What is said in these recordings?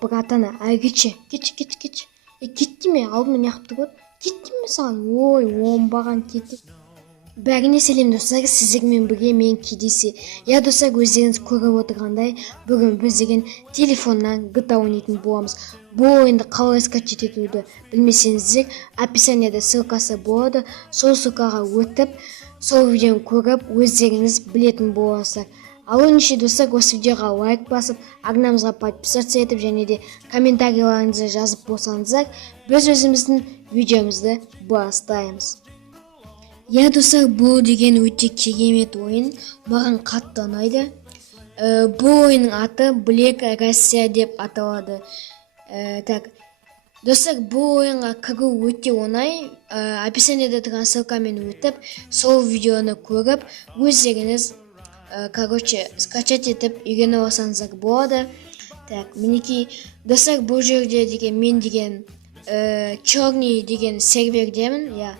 Братана, кече. Кетті ме? Алдыма не қыпты көр? Кетті ме саған? Ой, оңбаған кетті. Бәріне сәлем достар, сіздермен бірге мен Кедесі. Достар, өздеріңіз көріп отырғандай, бүгін біз деген телефоннан GTA ойнайтын боламыз. Бұл ойынды қалай скачать етуді білмесеңіздер, описанияда ссылкасы болады. Сол ссылкаға өтіп, сол видеоны көріп, өздеріңіз білетін боласыздар. Ал оныншы достар, осы видеоға лайк басып, арнамызға подписаться етіп, және де комментарийларыңызды жазып болсаңыздар, біз өзіміздің видеомызды бастаймыз. Достар, бұл деген өте керемет ойын, маған қатты ұнайды. Бұл ойынның аты Black Russia деп аталады. Достар, бұл ойынға кіру өте оңай. Описанияда тұрған ссылкамен өтіп, сол видеоны көріп, өздеріңіз скачать етіп үйреніп алсаңыздар болады. Мінекей, достар, бұл жерде деген мен деген Черный деген сервердемін.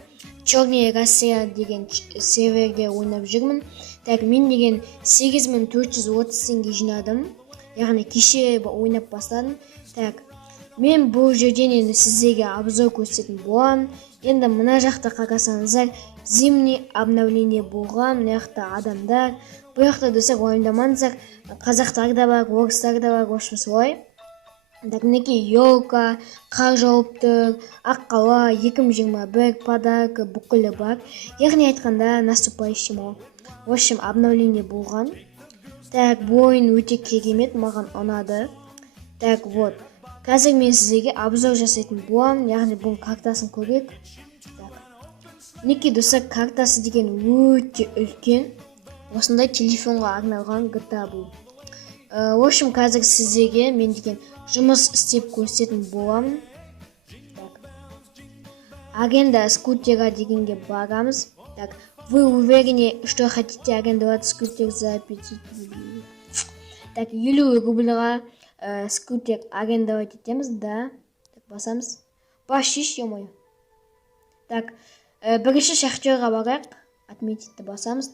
Черный Россия деген серверде ойнап жүрмін. Мен деген 8430 теңге жинадым. Яғни кеше ойнап бастадым. Мен бұл жерден енді сіздерге обзор көрсететін боламын. Енді мына жақта қарасаңыздар, зимний обновление болған, мына жақта адамдар. Бұл жақта достар уайымдамаңыздар, қазақтар да бар, орыстар да бар, общем солай. Мінекей елка, қар жауып тұр, аққала, 2021 подарка бүкілі бар. Яғни айтқанда наступающий мол. В общем, обновление болған. Бұл ойын өте керемет, маған ұнады. Вот. Қазір мен сіздерге обзор жасайтын боламын, яғни бұл картасын көрейік. Мінекей достар, картасы деген өте үлкен. Осындай телефонға арналған GTA бұл. В общем, қазір сіздерге мен деген жұмыс істеп көрсететін боламын. Аренда скутера дегенге барамыз. Вы уверены, что хотите арендовать скутер за 500 рублей? 50 рубльға скутер арендовать етеміз, да. Басамыз. Башиш, ё-моё. Бірінші шахтерға барайық. Отметитті басамыз.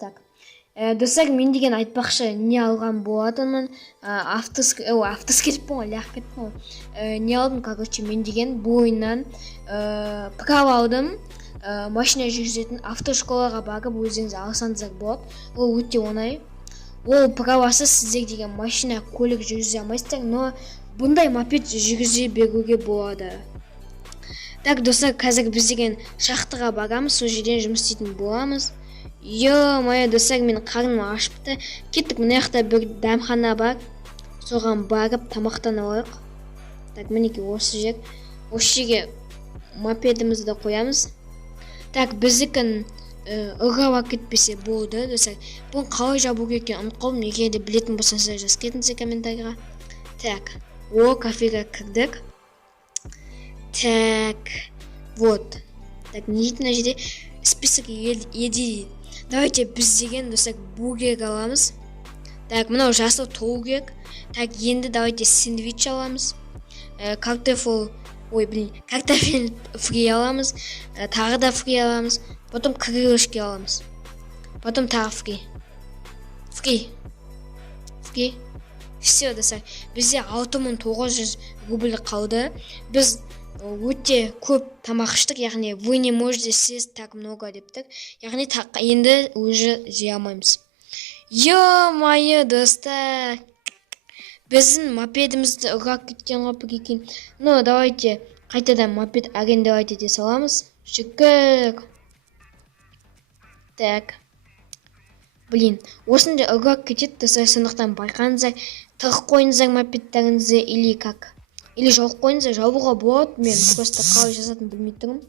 Достар, мен деген айтпақшы не алған болатынмын. Автоскетпін ғой, ләқ кеттім ғой. Не алдым, мен деген бұл ойыннан права алдым. Машина жүргізетін автошколаға барып өзіңіз алсаңыздар болады. Ол өте оңай. Ол правасыз сіздер деген машина, көлік жүргізе алмайсыздар, но бұндай мопед жүргізе беруге болады. Достар, қазір біз деген шахтаға барамыз, сол жерден жұмыс істейтін боламыз. Ё-моё, достар, мен қарным ашыпты. Кеттік, мына жақта бір дәмхана бар. Соған барып тамақтан алайық. Мінекей осы жер. Осы жерге мопедімізді қоямыз. Біздікін ұрғауа кетпесе болды, достар. Бұл қалай жабу керек екенін ұмытып қалдым. Егер де білетін болсаңыздар жазып кетіңіздер комментарийға. Кафеге кірдік. Вот. Не дейді мына жерде? Список еди. Давайте біз деген достар бургер аламыз. Мынау жасыл толу керек. Енді давайте сэндвич аламыз. Картофель фри аламыз. Тағы да фри аламыз. Потом крылышки аламыз. Потом тағы фри. Все, достар. Бізде 6900 рубль қалды. Біз өте көп тамақ іштік, яғни вы не можете съесть так много дептік. Яғни енді уже жей алмаймыз. Ё-моё, достар. Біздің мопедімізді ұрғақ кеткен ғапы екен. Давайте қайтадан мопед арендовать ете саламыз. Шүкір. Осында ұрғақ кетеді, достар, сондықтан байқаңыздар, тығып қойыңыздар мопедтеріңізді или как? Или жауып қойыңыздар, жауыға болады, мен просто қалай жасатын білмей тұрмын.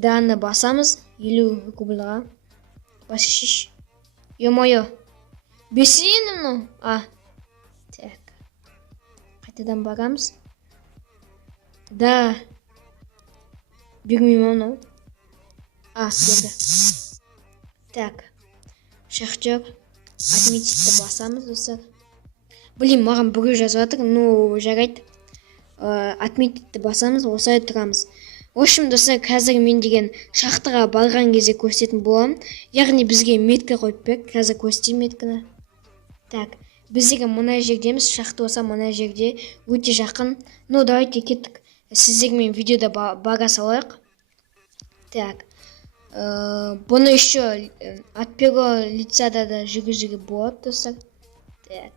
Даны басамыз, 50 рубльға. Басышыш. Ё-моё. Бесейін мұны? Қайтадан бағамыз. Да. Бермеймін мұны. Седі. Шахтер. Отметитті басамыз, достар. Маған бүгі жазып атыр, жарайды. Отметитті басамыз, осылай тұрамыз. В общем, достар, қазір мен деген шахтаға барған кезде көрсететін боламын. Яғни бізге метка қойып бер. Қазір көрсетейін метканы. біз деген мына жердеміз, шақты болса мына жерде өте жақын. Ну, давайте кеттік. Сіздермен видеода бага салайық. Так. Бұны еще от первого лица да жүргізуге болады, достар. Так.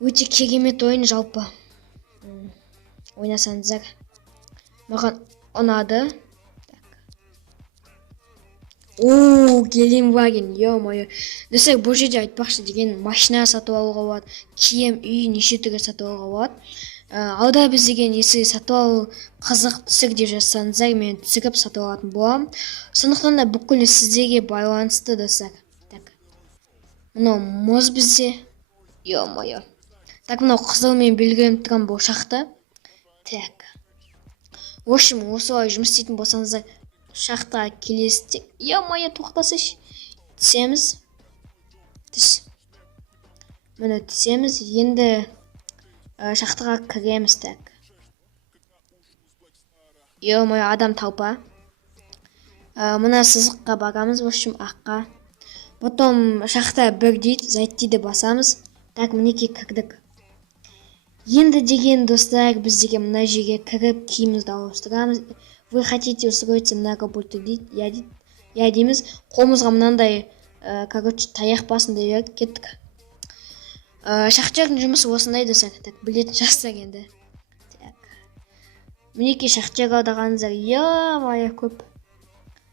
Өте керемет ойын жалпы. Ойнасаңыздар. Маған ұнады. О, Гелендваген, ё-моё. Достар, бұл жерде айтпақшы деген машина сатып алуға болады, киім, үй, неше түрлі сатып алуға болады. Алда біз деген есігі сатып алу қызық түсір деп жазсаңыздар, мен түсіріп сатып алатын боламын. Сондықтан да бүкіл сіздерге байланысты, достар. Так. Мынау мұз бізде. Ё-моё. Так, мынау қызылмен белгіленіп тұрған бұл шахта. Так. В общем, осылай жұмыс істейтін болсаңыздар, шахтаға келесіздер. Ё-моё, тоқтасайшы. Түсеміз. Түс. Міне түсеміз. Енді шахтаға кіреміз. Так. Ё-моё, адам талпа. Мына сызыққа бағамыз, в общем, аққа. Потом шахта бір дейді, зайттиді басамыз. Так, мінеке кірдік. Енді деген, достар, біз деген мына жерге кіріп киімізді ауыстырамыз. Вы хотите устроиться на работу дейді, я дейміз. Қолымызға мынандай, короче, таяқ басында берді, кеттік. Шахтердің жұмысы осындай, достар. Так, білетін шығарсыздар енді. Так. Мінеке шахтерға алдағаныздар, ё-моё, көп.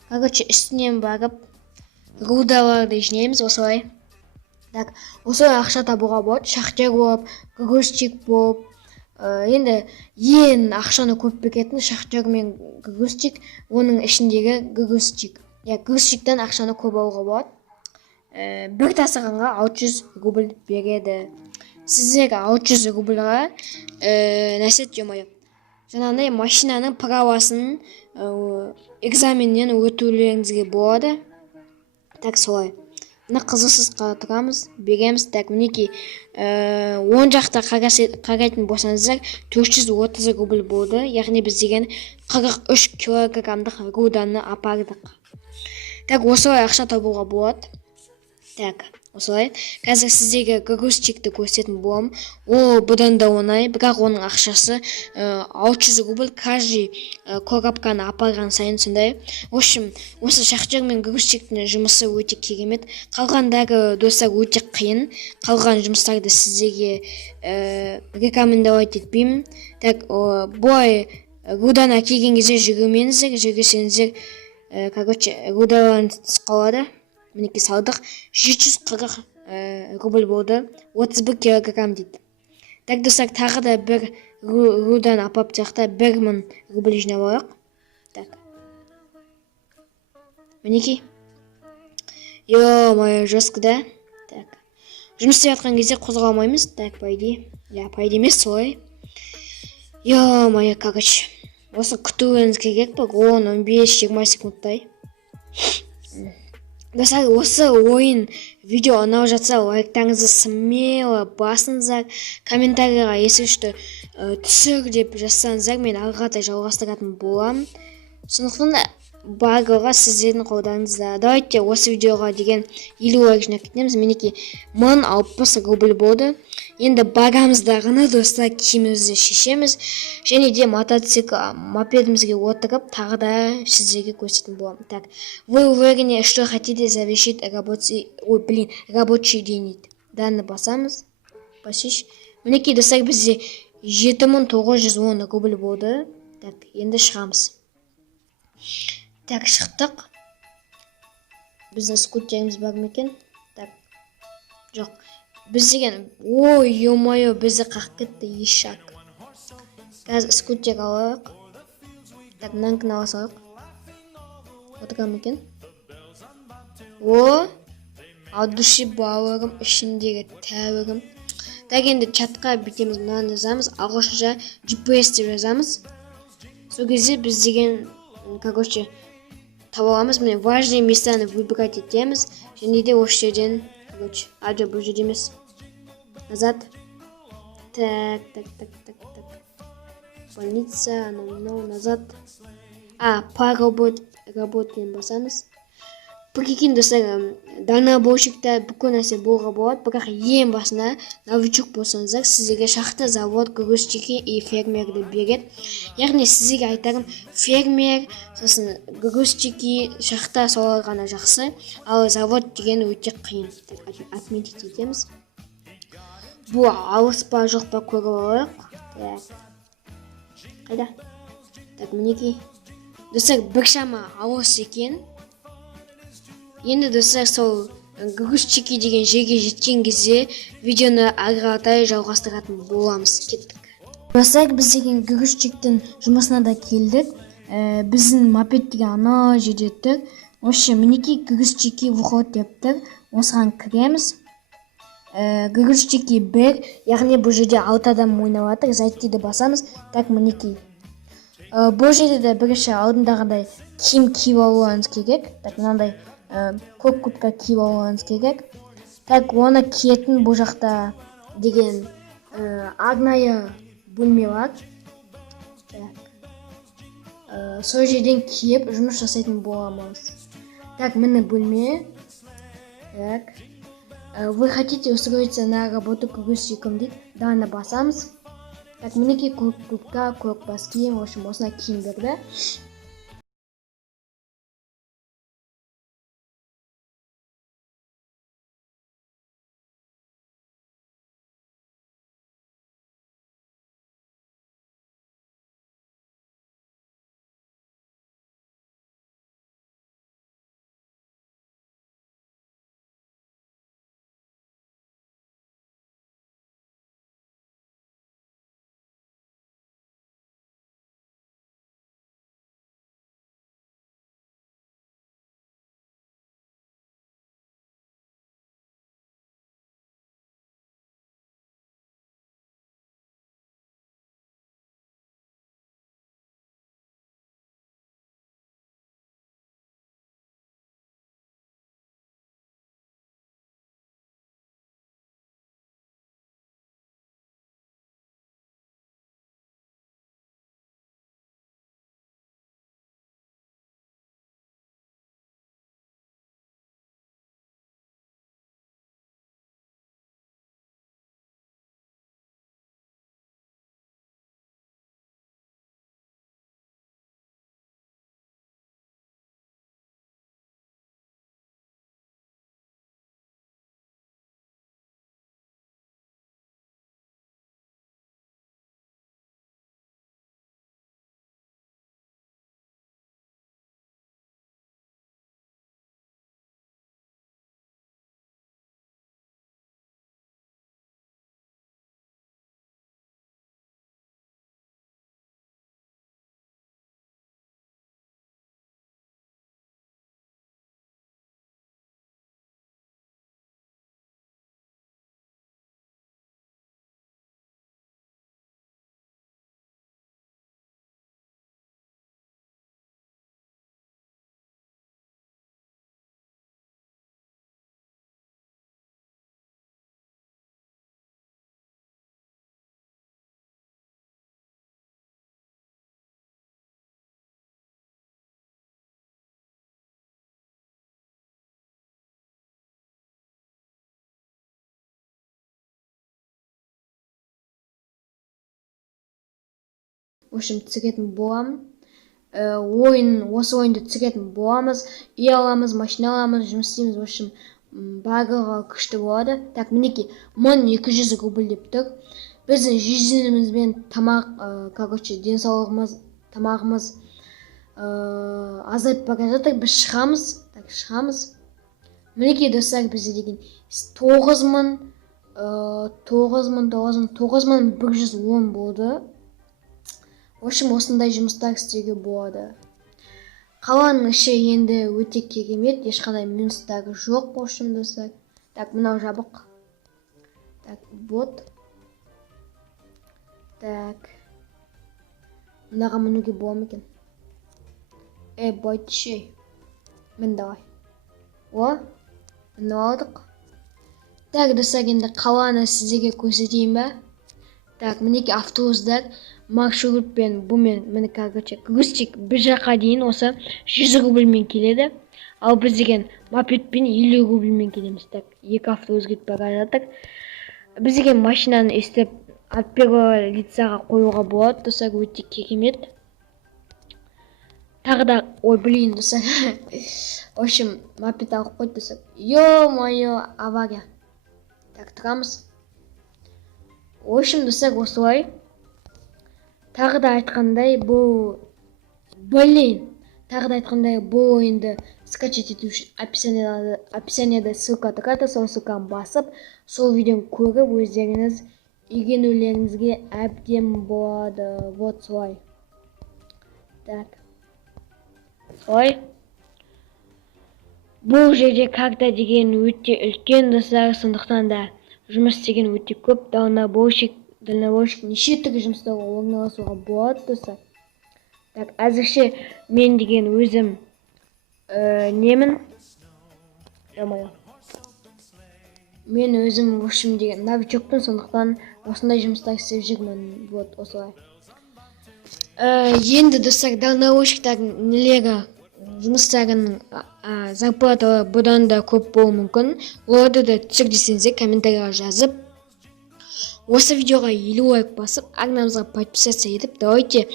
Короче, үстінен барып, рудаларды жинаймыз осылай. Так, осылай ақша табуға болады, шахтер болып, грузчик болып. Енді ең ақшаны көп беретін шахтер мен грузчик, оның ішіндегі грузчик. Грузчиктен ақшаны көп алуға болады. Бір тасығанға 600 рубль береді. Сіздерге 600 рубльға нәрсет, ё-моё. Жаңағындай машинаның правасын экзаменнен өтулеріңізге болады. Так, солай. Мына қызылсызға тұрамыз, береміз. Так, мінеке 10 жақта қарайтын болсаңыздар 430 рубль болды. Яғни біз деген 43 килограммдық руданы апардық. Так, осылай ақша табуға болады. Так, осылай. Қазір сіздерге грузчикті көрсететін боламын. Ол бұдан да оңай, бірақ оның ақшасы 600 рубль каждый коробканы апарған сайын сондай. В общем, осы шахтер мен грузчиктің жұмысы өте керемет. Қалғандары, достар, өте қиын. Қалған жұмыстарды сіздерге рекомендовать етпеймін. Так, бұлай руданы келген кезде жүргенмеңіздер, жүргенсеңіздер, короче, рудаларыңыз қалады. Мінеке салдық, 740 рубль болды, 31 килограмм дейді. Так, достар, тағы да бір рудан апап жақта 1000 рубль жинап алайық. Так. Мінеке. Ё-моё, жестко, да? Так. Жұмыс істеп жатқан кезде қозғалмаймыз. Так, пайде. Пайде емес, солай. Ё-моё, короче. Осы күтуіңіз керек па? 10-15-20 секундтай. Достар, осы ойын видео ұнап жатса, лайктарыңызды смело басыңыздар, комментарийға есімшті түсір деп жазсаңыздар, мен ары қаратай жалғастыратын боламын. Сондықтан барлығы сіздердің қолдарыңызда. Давайте осы видеоға деген 50 лайк жинап кетеміз. Мінеке 1060 рубль болды. Енді багамыздағыны, достар, киімімізді шешеміз. Және де мопедімізге отырып, тағы да сіздерге көрсететін боламын. Так, вы уверены, что хотите завершить рабочий день? Данны басамыз. Басыш. Мінеке, достар, бізде 7910 рубль болды. Так, енді шығамыз. Так, шықтық. Біздің скутеріміз бар ма екен? Так, жоқ. Біз деген, ой, ё-моё, бізді қақ кетті, ешак. Қазір скутер алайық. Так, мынанкін ала салайық. Отырған ма екен? О, от души бауырым, ішіндегі тәуірім. Так, енді чатқа бітеміз, мынаны жазамыз, ағылшынша GPS деп жазамыз. Сол кезде біз деген, короче, табаламыз. Міне важные местаны выбирать етеміз. Және де осы жерден, короче, аудио бұл жерде емес. Назад. Так. Больница, назад. По работаем басамыз. прикинь достар, дальнобойщикта бүкіл нәрсе болуға болады, бірақ ең басында новичок болсаңыздар, сіздерге шахта, завод, грузчики и фермерді береді. Яғни сіздерге айтарым, фермер, сосын грузчики, шахта солар ғана жақсы, ал завод деген өте қиын. Отметить етеміз. Бұл алыс па жоқ па көріп алайық. Қайда? Так, мінекей. Достар, біршама алыс екен. Енді достар, сол грузчики деген жерге жеткен кезде видеоны ары қарай жалғастыратын боламыз. Кеттік. Достар, біз деген грузчиктің жұмысына да келдік. Біздің мопед деген ана жерде тұр. Вообще, мінекей грузчики выход деп тұр. Осыған кіреміз. Грузчики 1, яғни бұл жерде 6 адам ойнап жатыр. Зайттиді басамыз. Так, мінекей. Бұл жерде де бірінші алдындағыдай киім киіп алуыңыз керек. Так, мынандай көк куртка киіп алуыңыз керек. Так, оны киетін бұл жақта деген арнайы бөлме бар. Сол жерден киіп жұмыс жасайтын боламыз. Так, міне бөлме. Так. Вы хотите устроиться на работу грузчиком дейді. Даны басамыз. Так, мінекей куртка, көк бас киім, в общем, осына киім берді. В общем, түсіретін боламын. Осы ойынды түсіретін боламыз. Үй аламыз, машина аламыз, жұмыс істейміз. В общем, барлығы күшті болады. Так, мінекей 1200 рубль деп тұр. Біздің жизнімізбен тамақ, денсаулығымыз, тамағымыз азайып бара жатыр. Біз шығамыз. Так, шығамыз. Мінекей достар, бізде деген 9110 болды. В общем, осындай жұмыстар істеуге болады. Қаланың іші енді өте керемет, ешқандай минустары жоқ, в общем, достар. Так, мынау жабық. Так, бот. Так. Мынаға мінуге бола ма екен? Бойты шей. Мін давай. Мініп алдық. Так, достар, енді қаланы сіздерге көрсетейін бе? Так, мінекей автобустар. маршрутпен бумен міне короче грузчик бір жаққа дейін осы 100 рубльмен келеді. Ал біз деген мопедпен 50 рубльмен келеміз. Так, екі авто өзгертіп бара жатыр. Біз деген машинаны істеп от первого лицаға қоюға болады, достар, өте керемет. Тағы да, ой, блин, достар. В общем, мопед алып қойды, достар. Ё-моё, авария. Так, тұрамыз. В общем, достар, осылай. Тағы да айтқандай, бұл ойынды скачать ету үшін описаниеда ссылка тұрады, сол ссылканы басып, сол видеоны көріп, өздеріңіз үйренулеріңізге әбден болады. Вот солай. Так. Солай. Бұл жерде карта деген өте үлкен, достар, сондықтан да жұмыс деген өте көп. Дальнобойщик неше түрлі жұмыстарға орналасуға болады, достар. Так, әзірше мен деген өзім немін? Мен өзім өшім деген новичокпын, сондықтан осындай жұмыстар істеп жүрмін. Вот, осылай. Енді, достар, дальнобойщиктардың нелері жұмыстарының зарплаталары бұдан да көп болуы мүмкін. Оларды да түсір десеңіздер комментарияға жазып, осы видеоға 50 лайк басып, арнамызға подписаться етіп, давайте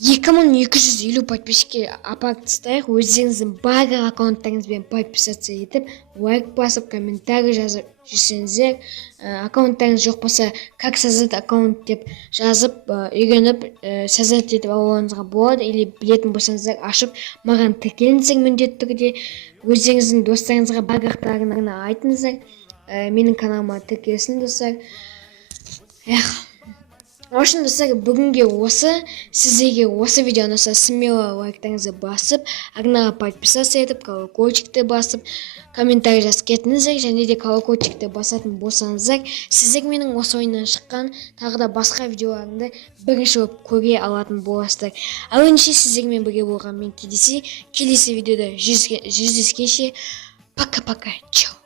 2250 подписчикке апарып тастайық. Өздеріңіздің барлық аккаунттарыңызбен подписаться етіп, лайк басып, комментарий жазып жүрсеңіздер, аккаунттарыңыз жоқ болса, как создать аккаунт деп жазып, үйреніп, создать етіп алуыңызға болады, или білетін болсаңыздар ашып, маған тіркеліңіздер міндетті түрде. Өздеріңіздің достарыңызға барлықтарына айтыңыздар, менің каналыма тіркелсін, достар. В общем, достар, бүгінге осы. Сіздерге осы видео ұнаса, смело лайктарыңызды басып, арнаға подписаться етіп, колокольчикті басып, комментарий жазып кетіңіздер, және де колокольчикті басатын болсаңыздар, сіздер менің осы ойыннан шыққан тағы да басқа видеоларымды бірінші болып көре алатын боласыздар. Ал ендеше сіздермен бірге болған мен келесі видеода жүздескенше пока-пока. Чао.